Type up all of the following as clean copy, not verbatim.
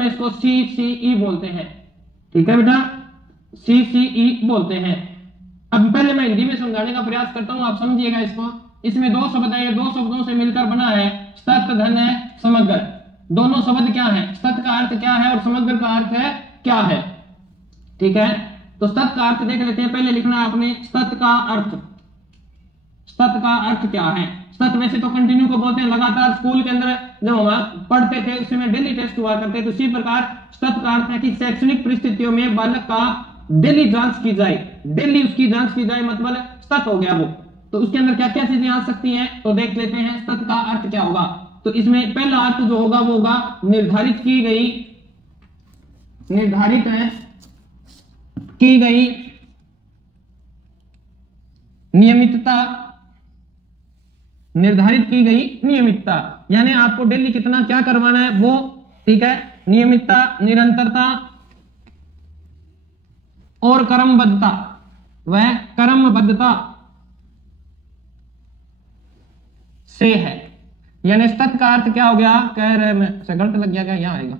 में इसको CCE बोलते हैं। ठीक है बेटा, CCE बोलते हैं। अब पहले मैं हिंदी में समझाने का प्रयास करता हूं, आप समझिएगा इसको। इसमें दो शब्द है, दो शब्दों से मिलकर बना है सत धन है समग्र। दोनों शब्द क्या है, सत का अर्थ क्या है और समग्र का अर्थ है क्या है। ठीक है, तो सत का अर्थ देख लेते हैं। पहले लिखना है आपने सत का अर्थ। सत का अर्थ क्या है? सत वैसे तो कंटिन्यू को बोलते हैं, लगातार। स्कूल के अंदर जब हम पढ़ते थे उस समय डेली टेस्ट हुआ करते, तो इसी प्रकार सत का अर्थ है कि शैक्षणिक परिस्थितियों में बालक का डेली जांच की जाए, डेली उसकी जांच की जाए, मतलब सत हो गया वो। तो उसके अंदर क्या क्या चीजें आ सकती हैं, तो देख लेते हैं सत का अर्थ क्या होगा। तो इसमें पहला अर्थ जो होगा वो होगा निर्धारित की गई, निर्धारित है की गई नियमितता, निर्धारित की गई नियमितता, यानी आपको डेली कितना क्या करवाना है वो। ठीक है, नियमितता, निरंतरता और क्रमबद्धता, वह क्रमबद्धता से है। यानी सत का अर्थ क्या हो गया, कह रहे मैं गलत लग गया क्या, यहां आएगा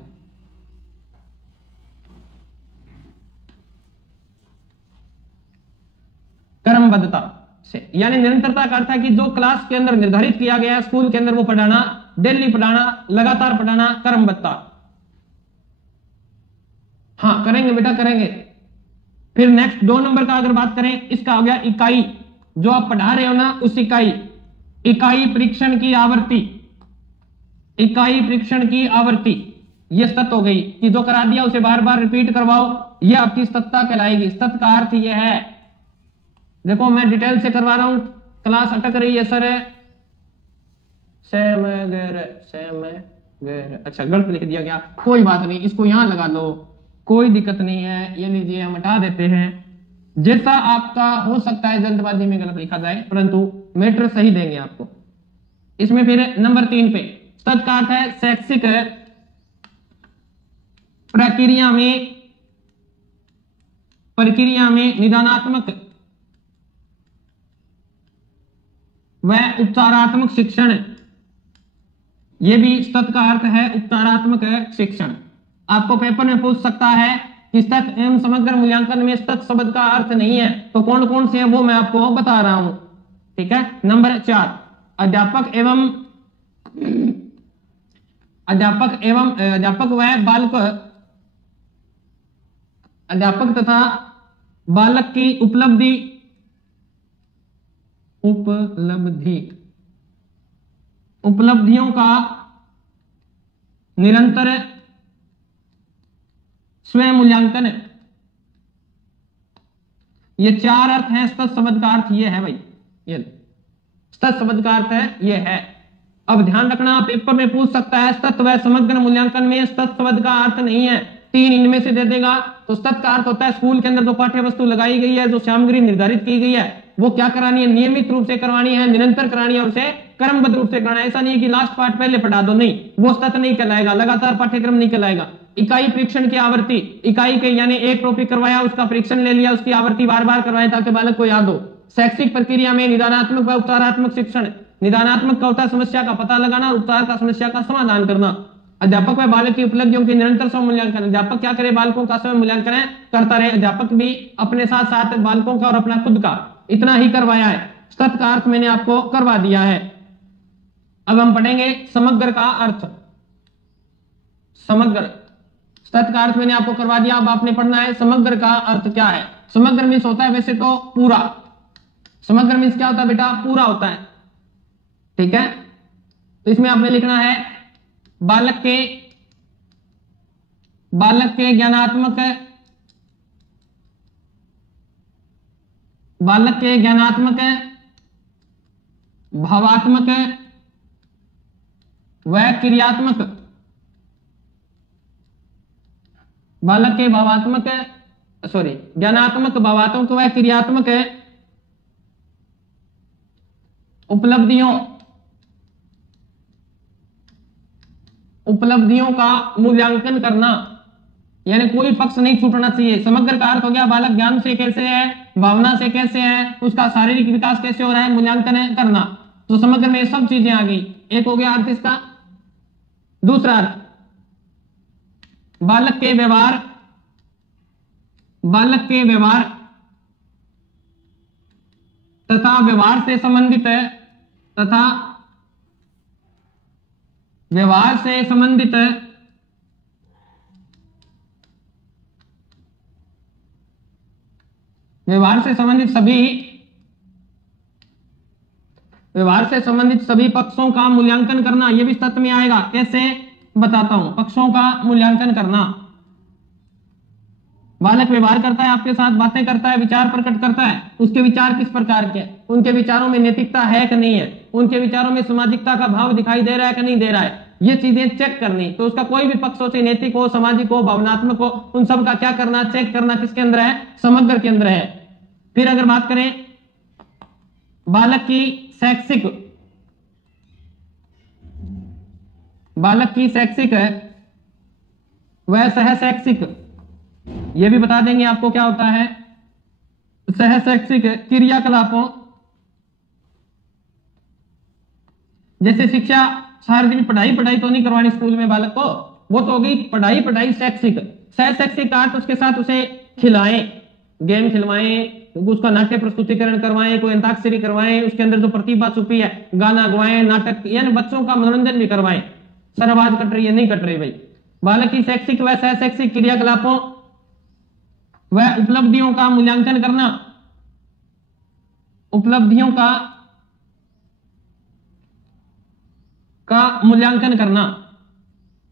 क्रमबद्धता से, यानी निरंतरता का अर्थ है कि जो क्लास के अंदर निर्धारित किया गया है स्कूल के अंदर वो पढ़ाना, डेली पढ़ाना, लगातार पढ़ाना, क्रमबद्धता। हाँ करेंगे बेटा करेंगे। फिर नेक्स्ट 2 नंबर का अगर बात करें, इसका हो गया इकाई, जो आप पढ़ा रहे हो ना उस इकाई, इकाई परीक्षण की आवृत्ति, इकाई परीक्षण की आवृत्ति, ये सत हो गई कि जो करा दिया उसे बार बार रिपीट करवाओ, ये आपकी सत्ता कहलाएगी। सत का अर्थ ये है, देखो मैं डिटेल से करवा रहा हूं, क्लास अटक रही है सर, अच्छा गलत लिख दिया गया, कोई बात नहीं, इसको यहां लगा लो, कोई दिक्कत नहीं है। ये लीजिए हम हटा देते हैं, जैसा आपका हो सकता है जल्दबाजी में गलत लिखा जाए, परंतु मैटर सही देंगे आपको। इसमें फिर नंबर 3 पे सत का अर्थ है शैक्षिक प्रक्रिया में निदानात्मक व उपचारात्मक शिक्षण, यह भी सत का अर्थ है उपचारात्मक शिक्षण। आपको पेपर में पूछ सकता है कि सत एवं समग्र मूल्यांकन में सत शब्द का अर्थ नहीं है, तो कौन कौन से हैं वो मैं आपको बता रहा हूं। ठीक है, नंबर 4 अध्यापक व बालक, अध्यापक तथा बालक की उपलब्धियों का निरंतर स्वयं मूल्यांकन, ये 4 अर्थ हैं। सत शब्द का अर्थ ये है भाई, ये सत शब्द का अर्थ है ये है। अब ध्यान रखना, पेपर में पूछ सकता है सत व समग्र मूल्यांकन में सत शब्द का अर्थ नहीं है, 3 इनमें से दे देगा। तो सत का अर्थ होता है स्कूल के अंदर जो पाठ्य वस्तु लगाई गई है, जो सामग्री निर्धारित की गई है, वो क्या करानी है, नियमित रूप से करवानी है, निरंतर करानी है और उसे क्रमबद्ध रूप से कराना है। ऐसा नहीं है कि लास्ट पार्ट पहले पढ़ा दो, नहीं, वो सत नहीं कहलाएगा, लगातार पाठ्यक्रम नहीं कहलाएगा। इकाई परीक्षण की आवृत्ति, इकाई के यानी एक टॉपिक करवाया, उसका परीक्षण ले लिया, उसकी आवृत्ति बार बार करवाए ताकि बालक को याद हो। शैक्षिक प्रक्रिया में निदानात्मक व उपचारात्मक शिक्षण, निदानात्मक का होता है समस्या का पता लगाना, उपचार का समस्या का समाधान करना। अध्यापक व बालक की उपलब्धियों की निरंतर स्व मूल्यांकन, अध्यापक क्या करे, बालकों का स्वयं मूल्यांकन करता रहे, अध्यापक भी अपने साथ साथ बालकों का और अपना खुद का, इतना ही करवाया है। सत का अर्थ मैंने आपको करवा दिया है। अब हम पढ़ेंगे समग्र का अर्थ। समग्र, सत का अर्थ मैंने आपको करवा दिया, अब आपने पढ़ना है समग्र का अर्थ क्या है। समग्र मीन्स होता है वैसे तो पूरा, समग्र मीन्स क्या होता है बेटा, पूरा होता है। ठीक है, तो इसमें आपने लिखना है बालक के ज्ञानात्मक, भावात्मक व क्रियात्मक, बालक के ज्ञानात्मक, भावात्मक व क्रियात्मक उपलब्धियों का मूल्यांकन करना, यानी कोई पक्ष नहीं छूटना चाहिए। समग्र का अर्थ हो गया बालक ज्ञान से कैसे है, भावना से कैसे है, उसका शारीरिक विकास कैसे हो रहा है, मूल्यांकन करना। तो समग्र में सब चीजें आ गई। एक हो गया अर्थ इसका। दूसरा अर्थ बालक के व्यवहार तथा व्यवहार से संबंधित सभी पक्षों का मूल्यांकन करना, यह भी तत्व में आएगा। कैसे बताता हूं, पक्षों का मूल्यांकन करना। बालक व्यवहार करता है, आपके साथ बातें करता है, विचार प्रकट करता है, उसके विचार किस प्रकार के, उनके विचारों में नैतिकता है कि नहीं है, उनके विचारों में सामाजिकता का भाव दिखाई दे रहा है कि नहीं दे रहा है, ये चीजें चेक करनी। तो उसका कोई भी पक्ष हो, चाहे नैतिक हो, सामाजिक हो, भावनात्मक हो, उन सब का क्या करना, चेक करना किसके अंदर है, समग्र के अंदर है। फिर अगर बात करें बालक की शैक्षिक है वह सहशैक्षिक, ये भी बता देंगे आपको क्या होता है सहशैक्षिक क्रियाकलापों, जैसे शिक्षा, सारे दिन पढ़ाई तो नहीं करवानी स्कूल में बालक को, वो तो होगी पढ़ाई। शैक्षिक, सहशैक्षिक अर्थ उसके साथ उसे खिलाएं, गेम खिलवाएं, उसका नाट्य प्रस्तुतिकरण करवाएं, कोई अंताक्षरी करवाएं, उसके अंदर जो प्रतिभा छुपी है गाना गवाएं, नाटक, यानी बच्चों का मनोरंजन भी करवाएं। सर आवाज कट रही है, नहीं कट रही भाई। बालक की शैक्षिक व सहशैक्षिक क्रियाकलापों व उपलब्धियों का मूल्यांकन करना, उपलब्धियों का मूल्यांकन करना,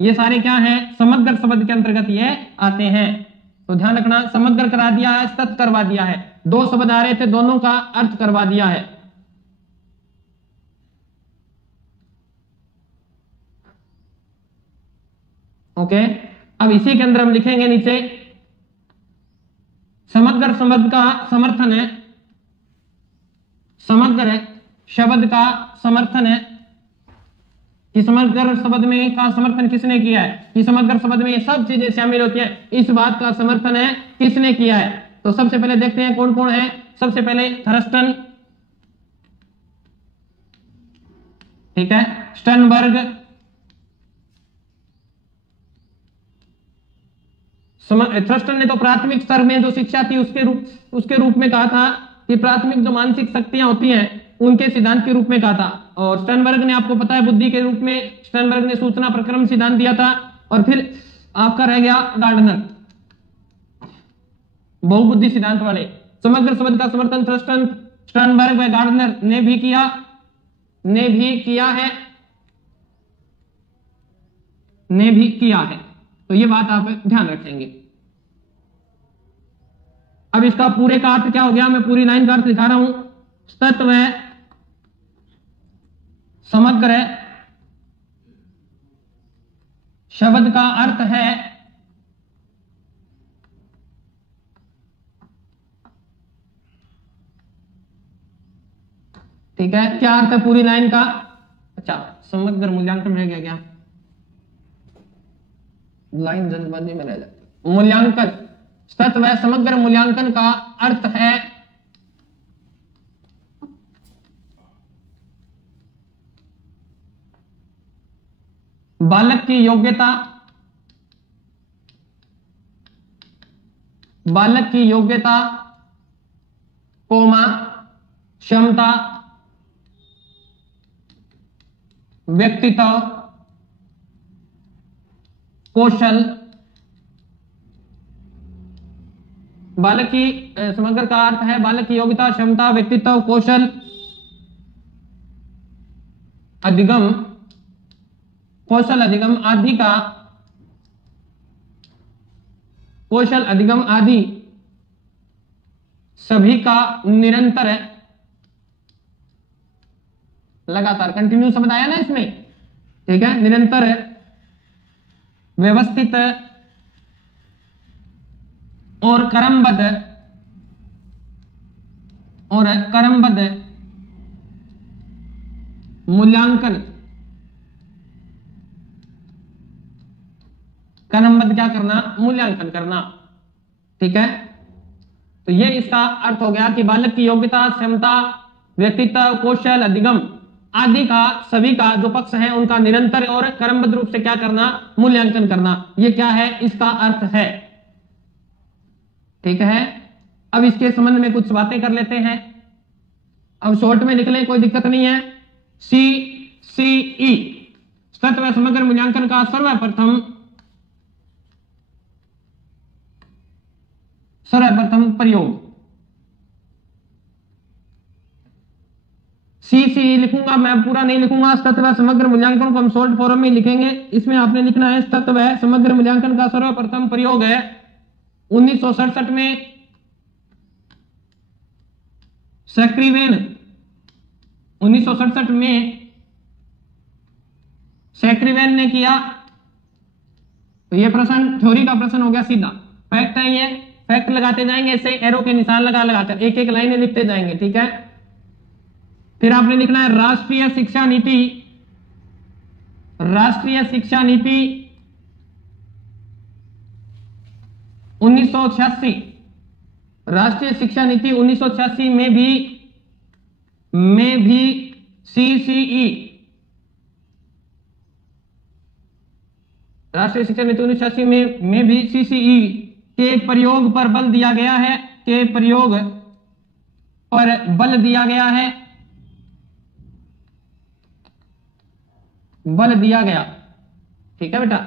ये सारे क्या हैं, समग्र शब्द के अंतर्गत ये आते हैं। तो ध्यान रखना, समग्र करा दिया है, सतत करवा दिया है, दो शब्द आ रहे थे, दोनों का अर्थ करवा दिया है। ओके, अब इसी के अंदर हम लिखेंगे नीचे, समग्र शब्द का समर्थन है, समग्र शब्द का समर्थन है कि समग्र शब्द में का समर्थन किसने किया है, कि समग्र शब्द में ये सब चीजें शामिल होती है, इस बात का समर्थन है किसने किया है। तो सबसे पहले देखते हैं कौन कौन है। सबसे पहले थर्स्टन, ठीक है, स्टर्नबर्ग, थर्स्टन ने तो प्राथमिक स्तर में जो शिक्षा थी उसके रूप में कहा था कि प्राथमिक जो मानसिक शक्तियां होती हैं उनके सिद्धांत के रूप में कहा था, और स्टर्नबर्ग ने आपको पता है बुद्धि के रूप में स्टर्नबर्ग ने सूचना प्रक्रम सिद्धांत दिया था। और फिर आपका रह गया गार्डनर, बहुबुद्धि सिद्धांत वाले। समग्र शब्द का समर्थन थर्स्टन, स्टर्नबर्ग व गार्डनर ने भी किया है। तो ये बात आप ध्यान रखेंगे। अब इसका पूरे का अर्थ क्या हो गया, मैं पूरी लाइन का अर्थ दिखा रहा हूं। तत्व समग्र शब्द का अर्थ है ठीक है, क्या अर्थ है पूरी लाइन का। अच्छा, समग्र मूल्यांकन रह गया क्या, लाइन जल्दबाजी में रह जाती। मूल्यांकन, तत्व समग्र मूल्यांकन का अर्थ है बालक की योग्यता कोमा क्षमता, व्यक्तित्व, कौशल। बालक की समग्र का अर्थ है बालक की योग्यता, क्षमता, व्यक्तित्व, कौशल, अधिगम आदि का, कौशल अधिगम आदि सभी का निरंतर लगातार, कंटिन्यू शब्द आया ना इसमें, ठीक है, निरंतर व्यवस्थित और क्रमबद्ध मूल्यांकन, क्रमबद्ध क्या करना, मूल्यांकन करना, ठीक है। तो ये इसका अर्थ हो गया कि बालक की योग्यता, क्षमता, व्यक्तित्व, कौशल, अधिगम आदि का, सभी का जो पक्ष है उनका निरंतर और क्रमबद्ध रूप से क्या करना, मूल्यांकन करना। ये क्या है, इसका अर्थ है। ठीक है, अब इसके संबंध में कुछ बातें कर लेते हैं। अब शॉर्ट में निकले, कोई दिक्कत नहीं है। CCE सतत व समग्र मूल्यांकन का सर्वप्रथम प्रयोग। CCE लिखूंगा मैं, पूरा नहीं लिखूंगा। सतत व समग्र मूल्यांकन को हम शॉर्ट फॉर्म में लिखेंगे। इसमें आपने लिखना है सतत व समग्र मूल्यांकन का सर्वप्रथम प्रयोग है 1967 में सैक्रिवेन, 1967 में सैक्रिवेन ने किया। तो ये प्रश्न थ्योरी का प्रश्न हो गया सीधा। फैक्ट है, ये फैक्ट लगाते जाएंगे, ऐसे एरो के निशान लगा लगाकर एक एक लाइन लिखते जाएंगे। ठीक है, फिर आपने लिखना है राष्ट्रीय शिक्षा नीति, राष्ट्रीय शिक्षा नीति 1986, राष्ट्रीय शिक्षा नीति 1986 में भी CCE, राष्ट्रीय शिक्षा नीति 1986 में भी CCE के प्रयोग पर बल दिया गया है, के प्रयोग पर बल दिया गया है, बल दिया गया। ठीक है बेटा,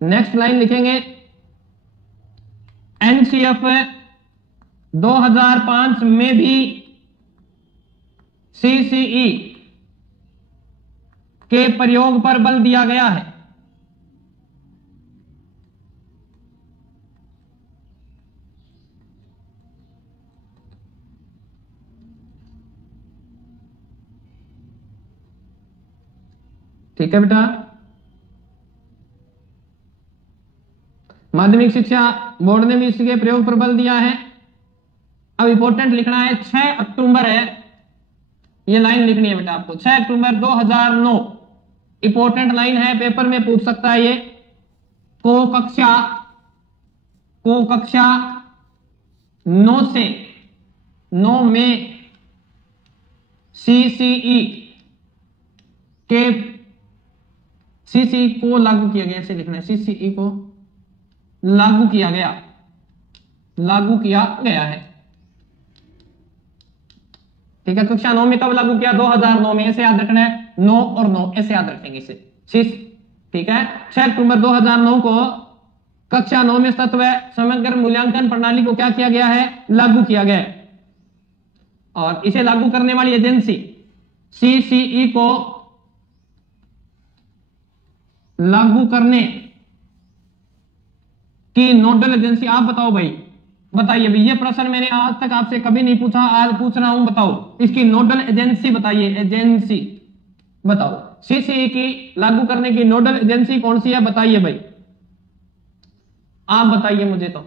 नेक्स्ट लाइन लिखेंगे NCF 2005 में भी CCE के प्रयोग पर बल दिया गया है। ठीक है बेटा, माध्यमिक शिक्षा बोर्ड ने भी इसके प्रयोग पर बल दिया है। अब इंपॉर्टेंट लिखना है 6 अक्टूबर है, ये लाइन लिखनी है बेटा आपको, 6 अक्टूबर 2009 इंपॉर्टेंट लाइन है, पेपर में पूछ सकता है ये। को कक्षा 9 से 9 में CCE को लागू किया गया, ऐसे लिखना है, CCE को लागू किया गया है। ठीक है, कक्षा 9 में कब लागू किया, 2009 में, ऐसे याद रखना है, 9 और 9 ऐसे याद रखेंगे इसे। ठीक है, 6 अक्टूबर 2009 को कक्षा 9 में सतत व समग्र मूल्यांकन प्रणाली को क्या किया गया है, लागू किया गया है। और इसे लागू करने वाली एजेंसी CCE को लागू करने की नोडल एजेंसी, आप बताओ भाई, बताइए भाई, ये प्रश्न मैंने आज तक आपसे कभी नहीं पूछा, आज पूछ रहा हूं, बताओ इसकी नोडल एजेंसी बताइए, एजेंसी बताओ, CCE की लागू करने की नोडल एजेंसी कौन सी है, बताइए भाई, आप बताइए मुझे। तो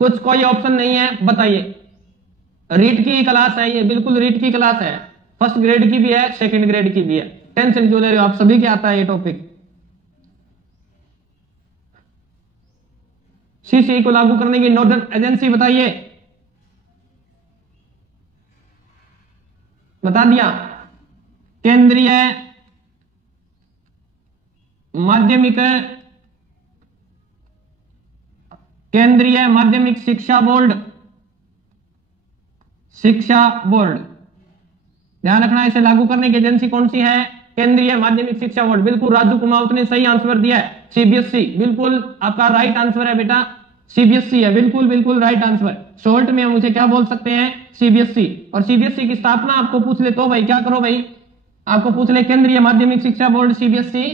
कुछ कोई ऑप्शन नहीं है, बताइए। रीट की क्लास है ये, बिल्कुल रीट की क्लास है, फर्स्ट ग्रेड की भी है, सेकंड ग्रेड की भी है, टेंशन क्यों ले रहे हो, आप सभी के आता है ये टॉपिक। CCE को लागू करने की नोडल एजेंसी बताइए, बता दिया। केंद्रीय माध्यमिक शिक्षा बोर्ड, ध्यान रखना, इसे लागू करने की एजेंसी कौन सी है, केंद्रीय माध्यमिक शिक्षा बोर्ड। बिल्कुल राजू कुमावत ने सही आंसर दिया है, CBSE, बिल्कुल आपका राइट आंसर है बेटा, CBSE है, बिल्कुल राइट आंसर। शॉर्ट में हम उसे क्या बोल सकते हैं, CBSE। और CBSE की स्थापना आपको पूछ ले तो भाई क्या करो भाई, आपको पूछ ले केंद्रीय माध्यमिक शिक्षा बोर्ड CBSE,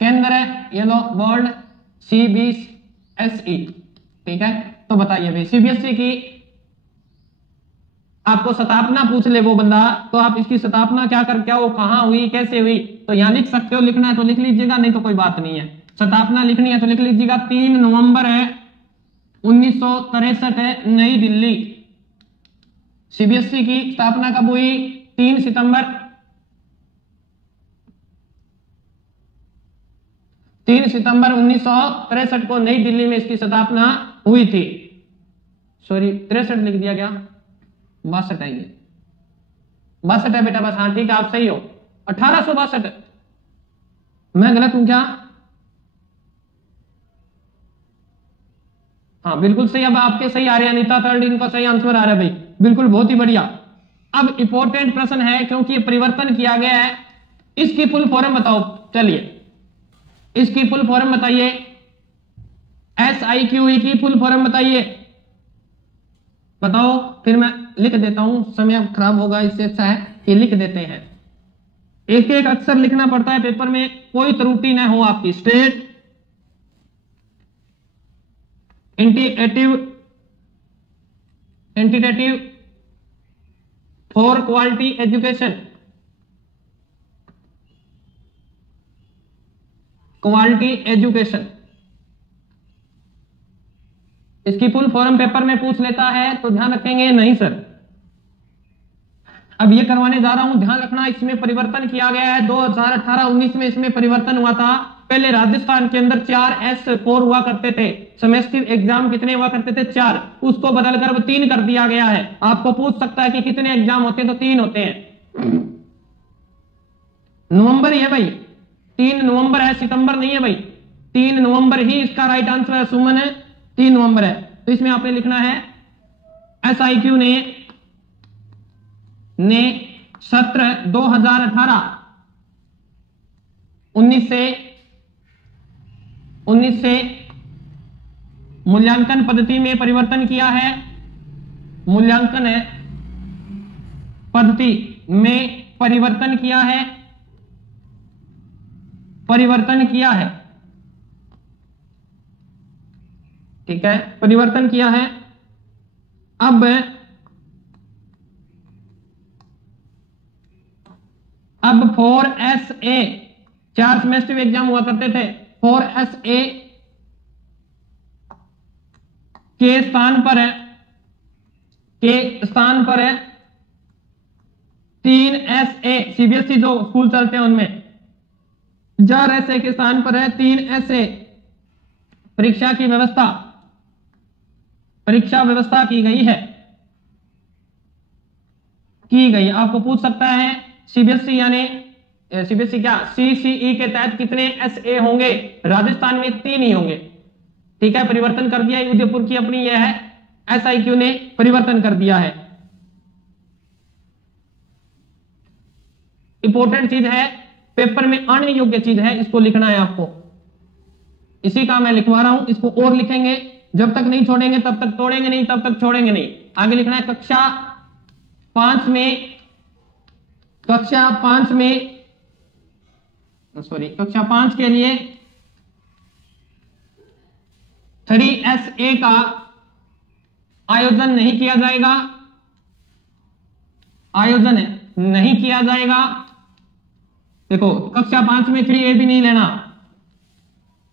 केंद्र ये लो बोर्ड CBSE। ठीक है, तो बताइए भाई CBSE की आपको स्थापना पूछ ले वो बंदा, तो आप इसकी स्थापना क्या वो कहां हुई, कैसे हुई, तो यहां लिख सकते हो, लिखना है तो लिख लीजिएगा, नहीं तो कोई बात नहीं है। स्थापना लिखनी है तो लिख लीजिएगा, 3 नवंबर है 1963 है, नई दिल्ली। CBSE की स्थापना कब हुई, 3 सितंबर 1963 को नई दिल्ली में इसकी स्थापना हुई थी। सॉरी 63 लिख दिया क्या, 62 है, 62 है बेटा बस, हाँ ठीक है आप सही हो, 1862। मैं गलत हूं क्या? हाँ बिल्कुल सही। अब आपके सही आ रहे हैं, अनिता थर्ड इनका सही आंसर आ रहा है भाई, बिल्कुल बहुत ही बढ़िया। अब इंपॉर्टेंट प्रश्न है क्योंकि ये परिवर्तन किया गया है, इसकी फुल फॉर्म बताओ। चलिए इसकी फुल फॉर्म बताइए, SIQE की फुल फॉर्म बताइए, बताओ। फिर मैं लिख देता हूं, समय खराब होगा, इससे अच्छा है कि लिख देते हैं। एक एक अक्षर लिखना पड़ता है पेपर में, कोई त्रुटि ना हो आपकी। State initiative for quality education, quality education, इसकी फुल फॉर्म पेपर में पूछ लेता है तो ध्यान रखेंगे? नहीं सर। अब ये करवाने जा रहा हूं, ध्यान रखना। इसमें परिवर्तन किया गया है, 2018-19 में इसमें परिवर्तन हुआ था। पहले राजस्थान के अंदर 4S4 हुआ करते थे, सेमेस्टर एग्जाम कितने हुआ करते थे? 4, उसको बदलकर अब 3 कर दिया गया है। आपको पूछ सकता है कि कितने एग्जाम होते हैं, तो 3 होते हैं। नवंबर ही है भाई, 3 नवंबर है, सितंबर नहीं है भाई। 3 नवंबर ही इसका राइट आंसर है सुमन, 3 नवंबर है। तो इसमें आपने लिखना है SIQ ने सत्र 2018 19 से मूल्यांकन पद्धति में परिवर्तन किया है। मूल्यांकन पद्धति में परिवर्तन किया है, परिवर्तन किया है, ठीक है, परिवर्तन किया है। अब 4SA 4 सेमेस्टर एग्जाम हुआ करते थे, 4SA के स्थान पर है 3SA। CBSE जो स्कूल चलते हैं उनमें 4SA के स्थान पर है 3SA। परीक्षा व्यवस्था की गई। आपको पूछ सकता है CBSE क्या CCE के तहत कितने SA होंगे? राजस्थान में 3 ही होंगे, ठीक है। परिवर्तन कर दिया, उदयपुर की अपनी यह है, SIQ ने परिवर्तन कर दिया है। इंपॉर्टेंट चीज है, पेपर में आने योग्य चीज है, इसको लिखना है आपको। इसी का मैं लिखवा रहा हूं, इसको और लिखेंगे। जब तक नहीं छोड़ेंगे तब तक तोड़ेंगे नहीं, तब तक छोड़ेंगे नहीं। आगे लिखना है कक्षा 5 के लिए 3SA का आयोजन नहीं किया जाएगा। देखो कक्षा 5 में 3A भी नहीं लेना,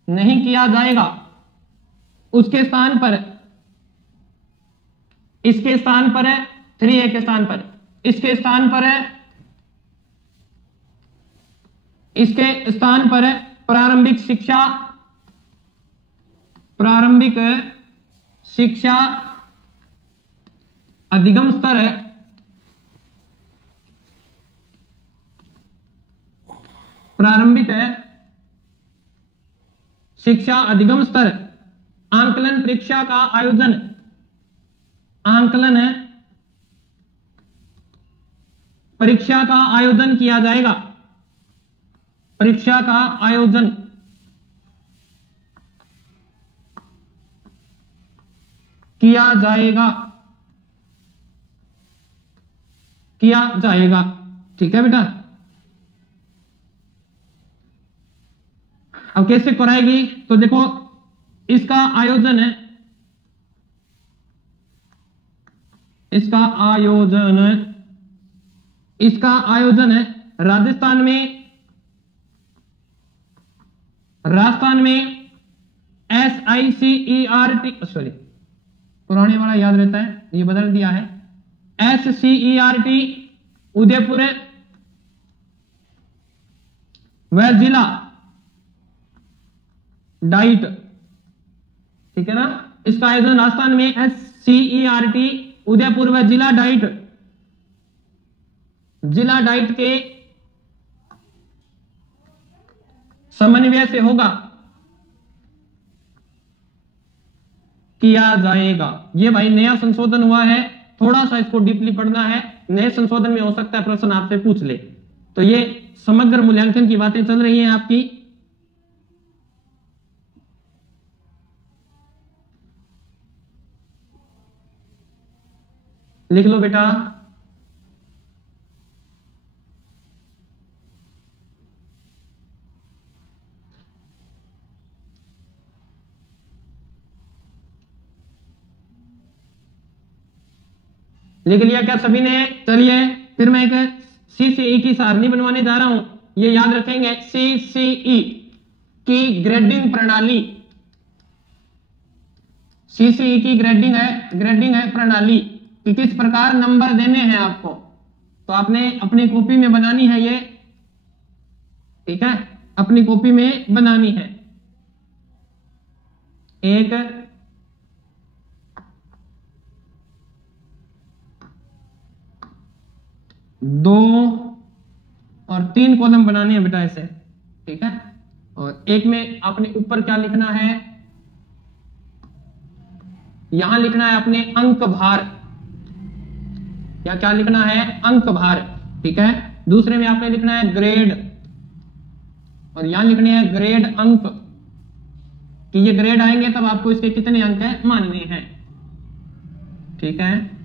नहीं किया जाएगा। उसके स्थान पर इसके स्थान पर है 3A के स्थान पर, इसके स्थान पर है प्रारंभिक शिक्षा अधिगम स्तर है, प्रारंभिक शिक्षा अधिगम स्तर। आंकलन परीक्षा का आयोजन, परीक्षा का आयोजन किया जाएगा, किया जाएगा, ठीक है बेटा। अब कैसे कराएगी? तो देखो इसका आयोजन है राजस्थान में SICERT, सॉरी पुराने वाला याद रहता है, ये बदल दिया है, SCERT उदयपुर व जिला डाइट, ठीक है ना। इसका आयोजन राजस्थान में SCERT उदयपुर व जिला डाइट के समन्वय से होगा, किया जाएगा। ये भाई नया संशोधन हुआ है, थोड़ा सा इसको डीपली पढ़ना है, नए संशोधन में हो सकता है प्रश्न आपसे पूछ ले। तो ये समग्र मूल्यांकन की बातें चल रही हैं आपकी। लिख लो बेटा। लिख लिया क्या सभी ने? चलिए फिर मैं एक सीसीई की सारणी बनवाने जा रहा हूं, ये याद रखेंगे। सीसीई की ग्रेडिंग प्रणाली, सीसीई की ग्रेडिंग है प्रणाली कि किस प्रकार नंबर देने हैं आपको। तो आपने अपनी कॉपी में बनानी है ये, ठीक है, अपनी कॉपी में बनानी है। एक, दो और तीन कॉलम बनाने हैं बेटा ऐसे, ठीक है। और एक में आपने ऊपर क्या लिखना है, यहां लिखना है अपने अंक भार, या क्या लिखना है, अंक भार, ठीक है। दूसरे में आपने लिखना है ग्रेड, और यहां लिखने हैं ग्रेड अंक, कि ये ग्रेड आएंगे तब आपको इसके कितने अंक है मानने हैं, ठीक है।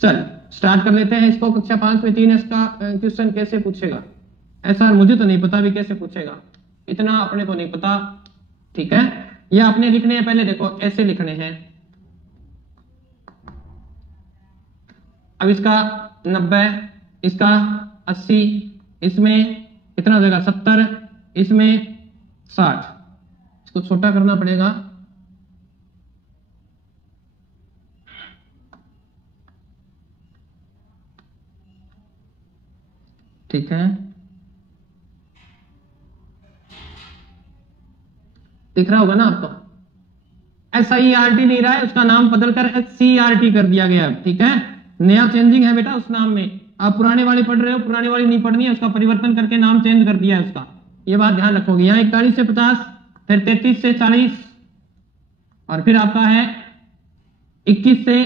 चल स्टार्ट कर लेते हैं इसको। कक्षा 5 में 3 इसका क्वेश्चन कैसे पूछेगा, ऐसा मुझे तो नहीं पता भी कैसे पूछेगा, इतना अपने को नहीं पता, ठीक है। ये आपने लिखने हैं, पहले देखो ऐसे लिखने हैं। अब इसका 90, इसका 80, इसमें कितना देगा 70, इसमें 60, इसको छोटा करना पड़ेगा। ठीक है, दिख रहा होगा ना आपको। SIERT नहीं रहा है, उसका नाम बदलकर SCERT कर दिया गया है, ठीक है। नया चेंजिंग है बेटा उस नाम में। आप पुराने वाली पढ़ रहे हो, पुराने वाली नहीं पढ़नी है, उसका परिवर्तन करके नाम चेंज कर दिया है उसका, ये बात ध्यान रखोगे। यहाँ 41 से 50, फिर 33 से 40, और फिर आपका है 21 से,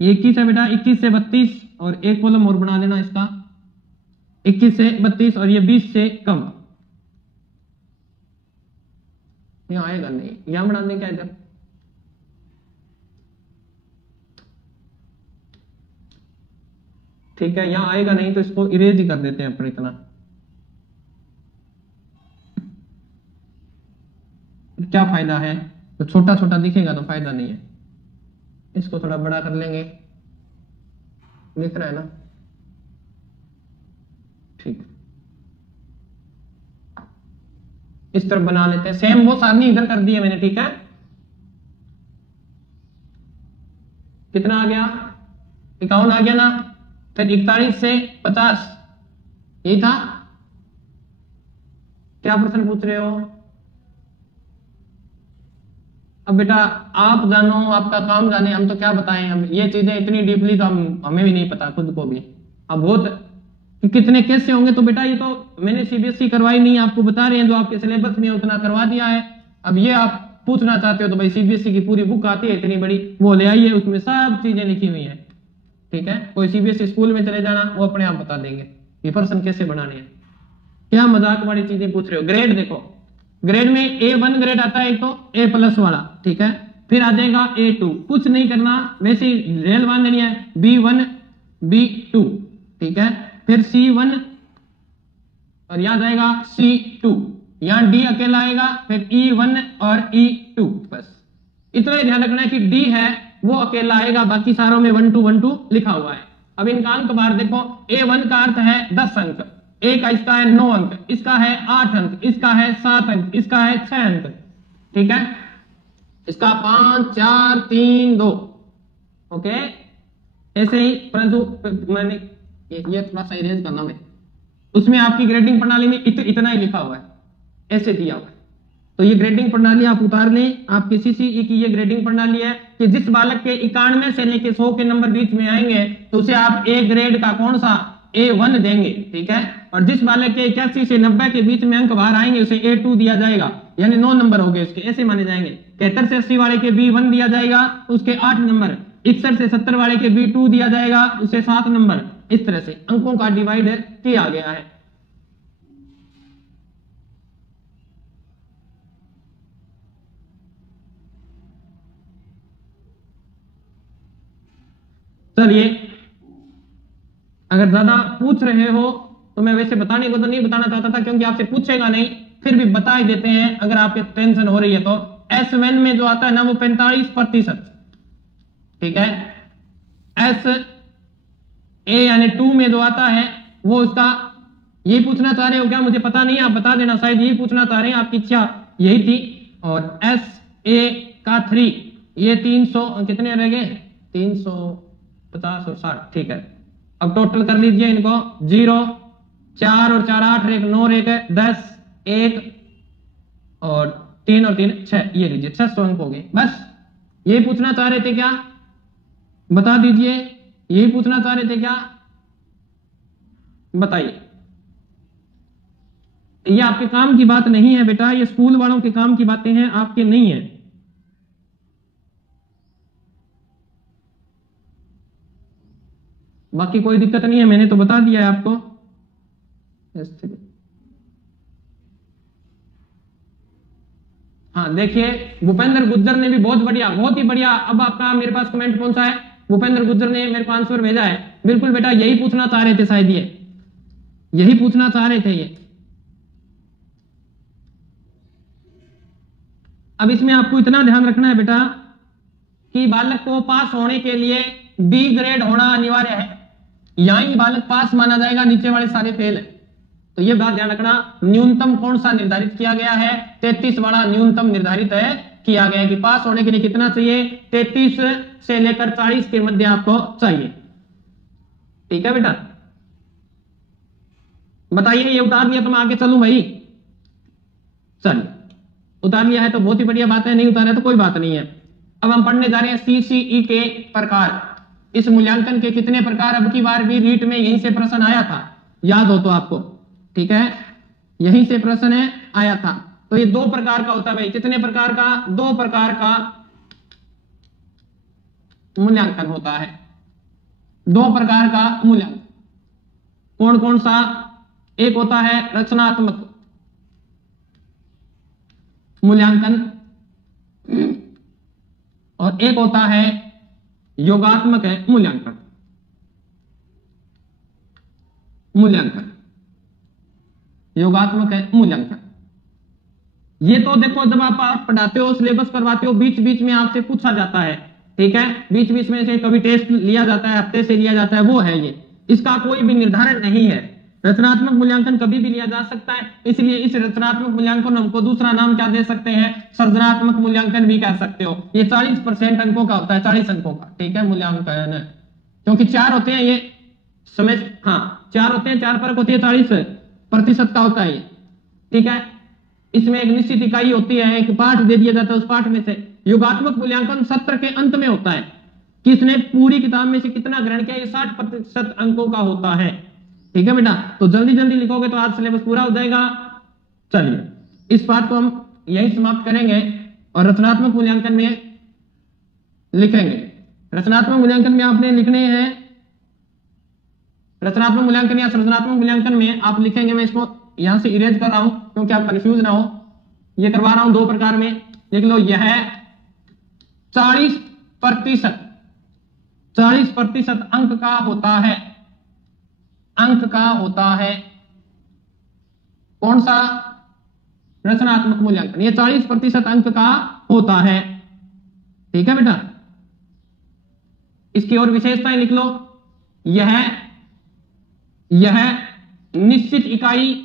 ये 21 है बेटा, 21 से 32, और एक कॉलम और बना लेना इसका, 21 से 32, और ये 20 से कम। यहां आएगा नहीं, यहां बनाने क्या इधर, ठीक है, यहां आएगा नहीं तो इसको इरेज ही कर देते हैं अपन इतना। क्या फायदा है, तो छोटा छोटा दिखेगा तो फायदा नहीं है, इसको थोड़ा बड़ा कर लेंगे, दिख रहा है ना, ठीक, इस तरफ बना लेते हैं। सेम वो सारणी इधर कर दी है मैंने, ठीक है। कितना आ गया, 51 आ गया ना। फिर 41 से 50, यही था। क्या प्रश्न पूछ रहे हो? अब बेटा आप जानो, आपका काम जाने, हम तो क्या बताएं। अब ये चीजें इतनी डीपली तो हमें भी नहीं पता खुद को भी। अब बहुत कितने कैसे होंगे, तो बेटा ये तो मैंने CBSE करवाई नहीं, आपको बता रहे हैं, जो आपके सिलेबस में उतना करवा दिया है। अब ये आप पूछना चाहते हो तो भाई CBSE की पूरी बुक आती है इतनी बड़ी, वो ले आइए, उसमें सब चीजें लिखी हुई हैं, ठीक है। कोई CBSE स्कूल में चले जाना, वो अपने आप बता देंगे ये प्रश्न कैसे बनाने हैं। क्या मजाक वाली चीजें पूछ रहे हो। ग्रेड देखो, ग्रेड में A1 ग्रेड आता है, एक तो A+ वाला, ठीक है। फिर आ जाएगा A2, कुछ नहीं करना, वैसे रेल मान लेनी है, B1 B2, ठीक है। फिर C1, और यहां जाएगा C2, यहां D अकेला आएगा, फिर E1 और E2, बस इतना ही ध्यान रखना है कि D है वो अकेला आएगा, बाकी सारों में 1 2 1 2 लिखा हुआ है। अब इनका अंक बार देखो, A1 का अर्थ है 10 अंक, A का इसका है 9 अंक, इसका है 8 अंक, इसका है 7 अंक, इसका है 6 अंक, ठीक है। इसका 5 4 3 2, ओके, ऐसे ही। परंतु मैंने ये थोड़ा सा इरेज करना है, उसमें आपकी ग्रेडिंग प्रणाली में इतना ही लिखा हुआ है, ऐसे दिया हुआ है, तो ये ग्रेडिंग प्रणाली आप उतार लें। आपकी सीसीई की ये ग्रेडिंग प्रणाली है कि जिस बालक के 91 से लेके 100 के नंबर बीच में आएंगे तो उसे आप ए ग्रेड का कौन सा A1 देंगे, ठीक है। और जिस बालक के 81 से 90 के बीच में अंक बाहर आएंगे उसे A2 दिया जाएगा, यानी 9 नंबर हो गए उसके, ऐसे माने जाएंगे। 73 से 80 वाले के B1 दिया जाएगा, उसके 8 नंबर। 61 से 70 वाले के B2 दिया जाएगा, उसे 7 नंबर। इस तरह से अंकों का डिवाइड किया गया है। चलिए, अगर ज्यादा पूछ रहे हो तो मैं वैसे बताने को तो नहीं बताना चाहता था क्योंकि आपसे पूछेगा नहीं, फिर भी बता ही देते हैं अगर आपके टेंशन हो रही है तो। S1 में जो आता है ना वो 45%, ठीक है। S A यानी 2 में जो आता है वो उसका, यही पूछना चाह रहे हो क्या? मुझे पता नहीं, आप बता देना, शायद यही पूछना चाह रहे हैं, आपकी इच्छा यही थी। और SA का 3, ये 300 कितने रह गए? 350 और 60, ठीक है। अब टोटल कर लीजिए इनको, 0 4 और 4 8, 1 9 1 10 1 और 3 और 3 6, ये लीजिए 600 अंक हो गए। बस यही पूछना चाह रहे थे क्या? बता दीजिए, यही पूछना चाह रहे थे क्या? बताइए। ये आपके काम की बात नहीं है बेटा, ये स्कूल वालों के काम की बातें हैं, आपके नहीं है। बाकी कोई दिक्कत नहीं है, मैंने तो बता दिया है आपको। हाँ देखिए, भूपेंद्र गुज्जर ने भी बहुत बढ़िया, बहुत ही बढ़िया। अब आपका मेरे पास कमेंट पहुंचा है, भूपेंद्र गुज्जर ने मेरे को आंसर भेजा है। बिल्कुल बेटा, यही पूछना चाह रहे थे शायद, ये यही पूछना चाह रहे थे ये। अब इसमें आपको इतना ध्यान रखना है बेटा कि बालक को पास होने के लिए B ग्रेड होना अनिवार्य है। यहां बालक पास माना जाएगा, नीचे वाले सारे फेल है। तो ये बात ध्यान रखना। न्यूनतम कौन सा निर्धारित किया गया है? 33 वाला न्यूनतम निर्धारित है किया गया है कि पास होने के लिए कितना चाहिए? 33 से लेकर 40 के मध्य आपको चाहिए, ठीक है बेटा। बताइए, ये उतार दिया तो मैं आगे चलूं भाई? चलिए, उतार लिया है तो बहुत ही बढ़िया बात है, नहीं उतारा है तो कोई बात नहीं है। अब हम पढ़ने जा रहे हैं सीसीई के प्रकार। इस मूल्यांकन के कितने प्रकार? अब की बार भी रीट में यहीं से प्रश्न आया था, याद हो तो आपको, ठीक है, यहीं से प्रश्न है आया था। तो ये 2 प्रकार का होता है भाई। कितने प्रकार का? 2 प्रकार का मूल्यांकन होता है। 2 प्रकार का मूल्यांकन कौन कौन सा? एक होता है रचनात्मक मूल्यांकन और एक होता है योगात्मक मूल्यांकन। योगात्मक मूल्यांकन, ये तो देखो जब आप पढ़ाते हो, सिलेबस करवाते हो, बीच बीच में आपसे पूछा जाता है, ठीक है, बीच बीच में से कभी टेस्ट लिया जाता है, हफ्ते से लिया जाता है, वो है ये। इसका कोई भी निर्धारण नहीं है। रचनात्मक मूल्यांकन कभी भी लिया जा सकता है, इसलिए इस रचनात्मक मूल्यांकन हमको दूसरा नाम क्या दे सकते हैं? सर्जनात्मक मूल्यांकन भी कह सकते हो। ये 40% अंकों का होता है, 40 अंकों का, ठीक है, मूल्यांकन। क्योंकि 4 होते हैं ये समय, हाँ 4 होते हैं, 4 फर्क होती है, 40% का होता है ये, ठीक है। इसमें एक निश्चित इकाई होती है, एक पाठ दे दिया जाता है, उस पाठ में से। योगात्मक मूल्यांकन सत्र के अंत में होता है कि इसने पूरी किताब में से कितना ग्रहण किया, ये 60% अंकों का होता है, ठीक है बेटा। तो जल्दी जल्दी लिखोगे तो आज सिलेबस पूरा हो जाएगा। चलिए, इस पाठ को हम यही समाप्त करेंगे और रचनात्मक मूल्यांकन में लिखेंगे। रचनात्मक मूल्यांकन में आपने लिखने हैं, रचनात्मक मूल्यांकन या सृजनात्मक मूल्यांकन में आप लिखेंगे, मैं इसको यहां से इरेज कर रहा हूं क्योंकि आप कंफ्यूज ना हो, ये करवा रहा हूं 2 प्रकार में। लिख लो, यह 40% अंक का होता है, अंक का होता है। कौन सा? रचनात्मक मूल्यांकन, ये 40% अंक का होता है, ठीक है बेटा। इसकी और विशेषताएं लिख लो। यह निश्चित इकाई,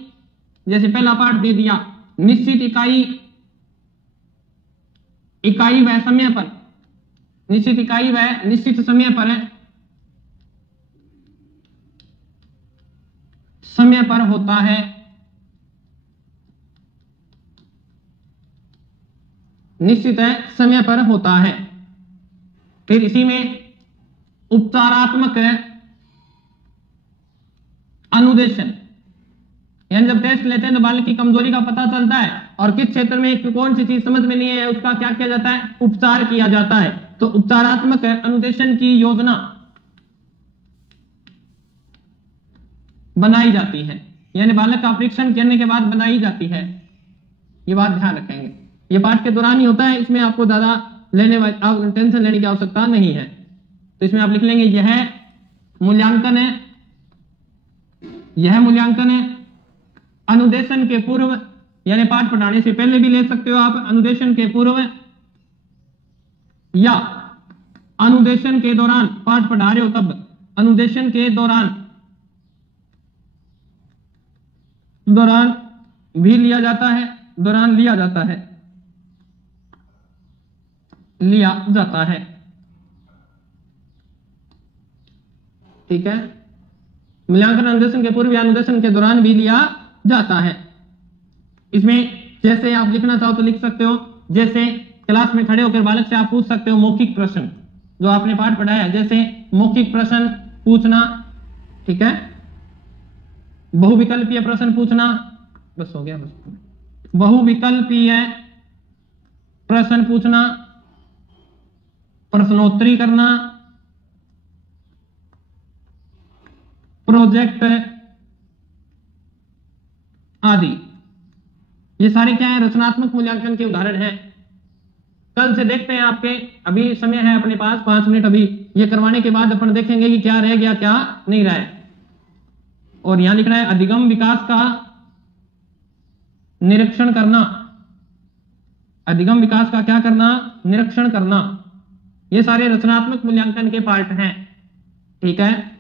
जैसे पहला पाठ दे दिया, निश्चित इकाई व समय पर, निश्चित इकाई व निश्चित समय पर होता है। निश्चित है समय पर होता है। फिर इसी में उपचारात्मक अनुदेशन, यानी जब टेस्ट लेते हैं तो बालक की कमजोरी का पता चलता है और किस क्षेत्र में कौन सी चीज समझ में नहीं है उसका क्या किया जाता है, उपचार किया जाता है। तो उपचारात्मक अनुदेशन की योजना बनाई जाती है, यानी बालक का परीक्षण करने के बाद बनाई जाती है। ये बात ध्यान रखेंगे, ये पाठ के दौरान ही होता है, इसमें आपको ज्यादा टेंशन लेने की आवश्यकता नहीं है। तो इसमें आप लिख लेंगे यह मूल्यांकन है, यह मूल्यांकन है। अनुदेशन के पूर्व, यानी पाठ पढ़ाने से पहले भी ले सकते हो आप, अनुदेशन के पूर्व या अनुदेशन के दौरान, पाठ पढ़ा रहे हो तब अनुदेशन के दौरान भी लिया जाता है, दौरान लिया जाता है, लिया जाता है। ठीक है, मूल्यांकन अनुदेशन के पूर्व या अनुदेशन के दौरान भी लिया जाता है। इसमें जैसे आप लिखना चाहो तो लिख सकते हो, जैसे क्लास में खड़े होकर बालक से आप पूछ सकते हो मौखिक प्रश्न जो आपने पाठ पढ़ाया, जैसे मौखिक प्रश्न पूछना, ठीक है, बहुविकल्पीय प्रश्न पूछना, बस हो गया, बस बहुविकल्पीय प्रश्न पूछना, प्रश्नोत्तरी करना, प्रोजेक्ट आदि, ये सारे क्या है, रचनात्मक मूल्यांकन के उदाहरण हैं। कल से देखते हैं, आपके अभी समय है अपने पास 5 मिनट, अभी ये करवाने के बाद अपन देखेंगे कि क्या रह गया क्या नहीं रहा है। और यहां लिख रहा है अधिगम विकास का निरीक्षण करना, अधिगम विकास का क्या करना, निरीक्षण करना। ये सारे रचनात्मक मूल्यांकन के पार्ट हैं। ठीक है,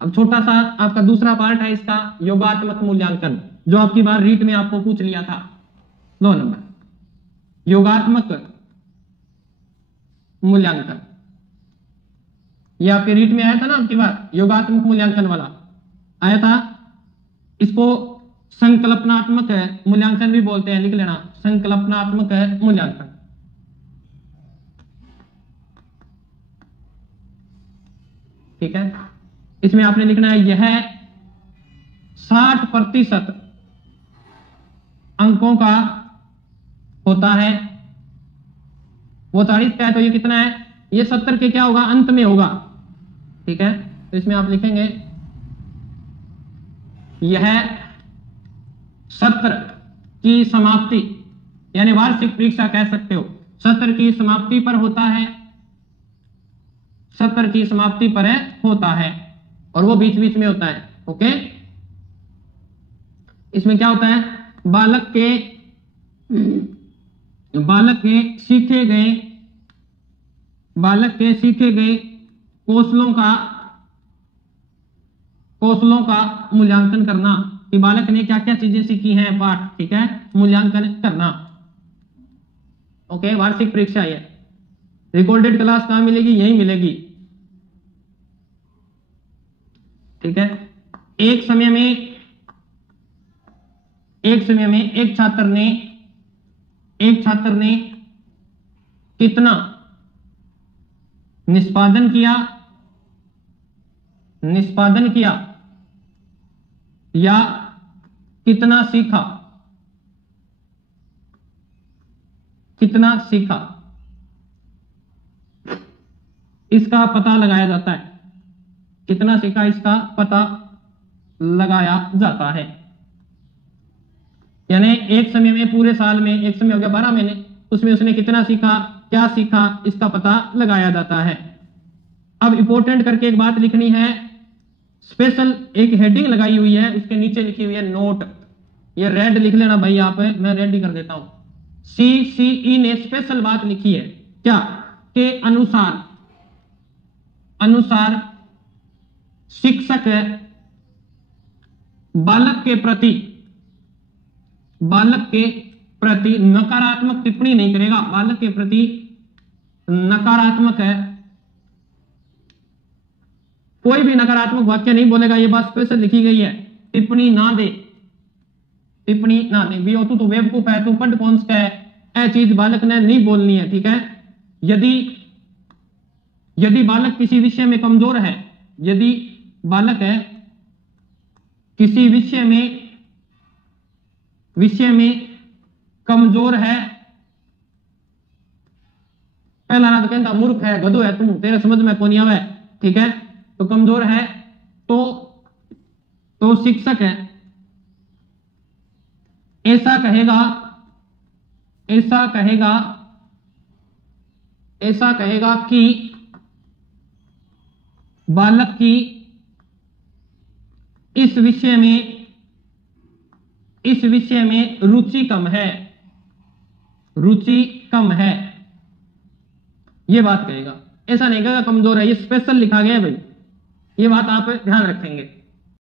अब छोटा सा आपका दूसरा पार्ट है इसका, योगात्मक मूल्यांकन, जो आपकी बार रीट में आपको पूछ लिया था 2 नंबर, योगात्मक मूल्यांकन। ये आपके रीट में आया था ना आपकी बार, योगात्मक मूल्यांकन वाला आया था। इसको संकल्पनात्मक मूल्यांकन भी बोलते हैं, लिख लेना, संकल्पनात्मक मूल्यांकन। ठीक है, इसमें आपने लिखना है यह 60% अंकों का होता है। वो 40 का है तो ये कितना है, ये 70 के क्या होगा, अंत में होगा। ठीक है, तो इसमें आप लिखेंगे यह सत्र की समाप्ति, यानी वार्षिक परीक्षा कह सकते हो, सत्र की समाप्ति पर होता है, सत्र की समाप्ति पर होता है, और वो बीच बीच में होता है। ओके, इसमें क्या होता है, बालक के सीखे गए कौशलों का मूल्यांकन करना, कि बालक ने क्या क्या चीजें सीखी हैं पाठ। ठीक है, मूल्यांकन करना। ओके, वार्षिक परीक्षा ये रिकॉर्डेड क्लास कहां मिलेगी, यही मिलेगी। ठीक है, एक समय में एक छात्र ने कितना निष्पादन किया या कितना सीखा, इसका पता लगाया जाता है। कितना सीखा इसका पता लगाया जाता है, यानी एक समय में, पूरे साल में, एक समय हो गया 12 महीने, उसमें उसने कितना सीखा, क्या सीखा, इसका पता लगाया जाता है। अब इंपॉर्टेंट करके एक बात लिखनी है, स्पेशल एक हेडिंग लगाई हुई है, उसके नीचे लिखी हुई है नोट, ये रेड लिख लेना भाई आप, मैं रेड ही कर देता हूं। CCE ने स्पेशल बात लिखी है, क्या, के अनुसार शिक्षक बालक के प्रति नकारात्मक टिप्पणी नहीं करेगा, बालक के प्रति नकारात्मक कोई भी नकारात्मक वाक्य नहीं बोलेगा, ये बात स्पेशल लिखी गई है। टिप्पणी ना दे, बेवकूफ है, तू पढ़ कौन सा है, यह चीज बालक ने नहीं बोलनी है, ठीक है। यदि बालक किसी विषय में कमजोर है, यदि बालक है किसी विषय में कमजोर है, पहला ना तो कहता मूर्ख है, गधो है तुम, तेरे समझ में कौन आवे, ठीक है। तो कमजोर है तो शिक्षक है ऐसा कहेगा कि बालक की इस विषय में रुचि कम है, ये बात कहेगा। ऐसा नहीं कहेगा कमजोर है, ये स्पेशल लिखा गया है भाई, ये बात आप ध्यान रखेंगे।